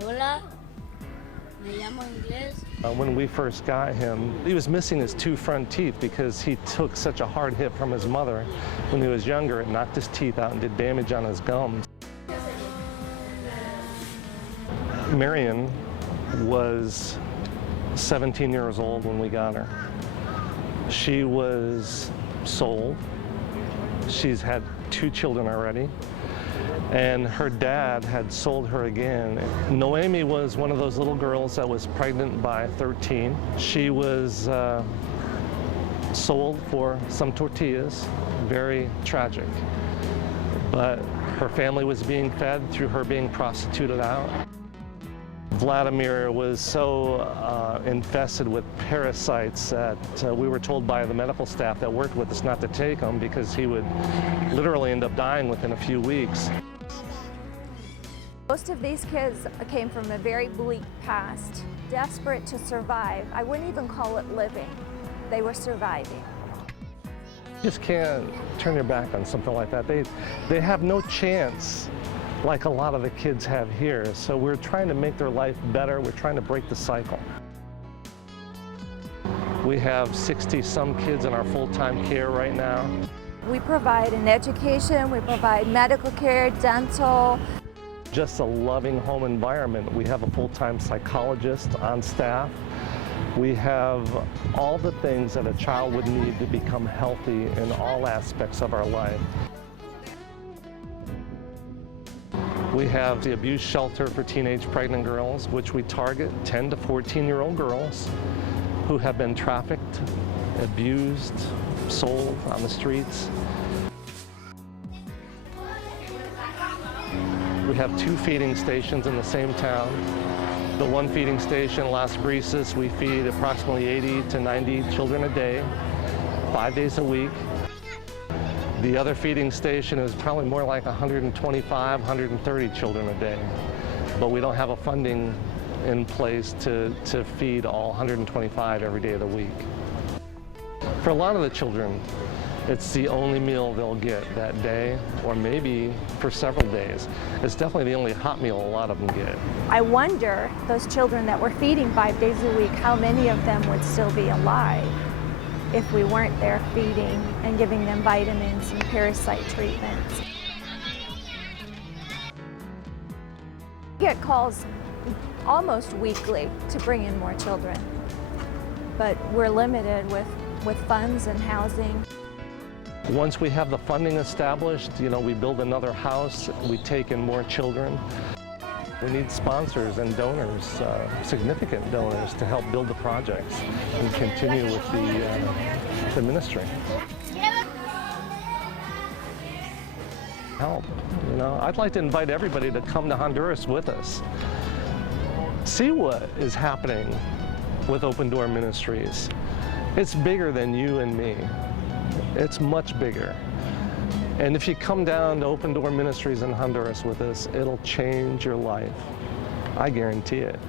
Hola, me llamo Inglés. When we first got him, he was missing his 2 front teeth because he took such a hard hit from his mother when he was younger. It knocked his teeth out and did damage on his gums. Marion was 17 years old when we got her. She was sold. She's had 2 children already. And her dad had sold her again. Noemi was one of those little girls that was pregnant by 13. She was sold for some tortillas, very tragic. But her family was being fed through her being prostituted out. Vladimir was so infested with parasites that we were told by the medical staff that worked with us not to take him because he would literally end up dying within a few weeks. Most of these kids came from a very bleak past, desperate to survive. I wouldn't even call it living. They were surviving. You just can't turn your back on something like that. They have no chance like a lot of the kids have here. So we're trying to make their life better. We're trying to break the cycle. We have 60-some kids in our full-time care right now. We provide an education, we provide medical care, dental. Just a loving home environment. We have a full-time psychologist on staff. We have all the things that a child would need to become healthy in all aspects of our life. We have the abuse shelter for teenage pregnant girls, which we target 10 to 14-year-old girls who have been trafficked, abused, sold on the streets. We have 2 feeding stations in the same town. The one feeding station, Las Brisas, we feed approximately 80 to 90 children a day, 5 days a week. The other feeding station is probably more like 125, 130 children a day. But we don't have a funding in place to feed all 125 every day of the week. For a lot of the children, it's the only meal they'll get that day, or maybe for several days. It's definitely the only hot meal a lot of them get. I wonder, those children that we're feeding 5 days a week, how many of them would still be alive if we weren't there feeding and giving them vitamins and parasite treatments. We get calls almost weekly to bring in more children, but we're limited with funds and housing. Once we have the funding established, we build another house, we take in more children. We need sponsors and donors, significant donors, to help build the projects and continue with the ministry. Help, I'd like to invite everybody to come to Honduras with us. See what is happening with Open Door Ministries. It's bigger than you and me. It's much bigger. And if you come down to Open Door Ministries in Honduras with us, it'll change your life. I guarantee it.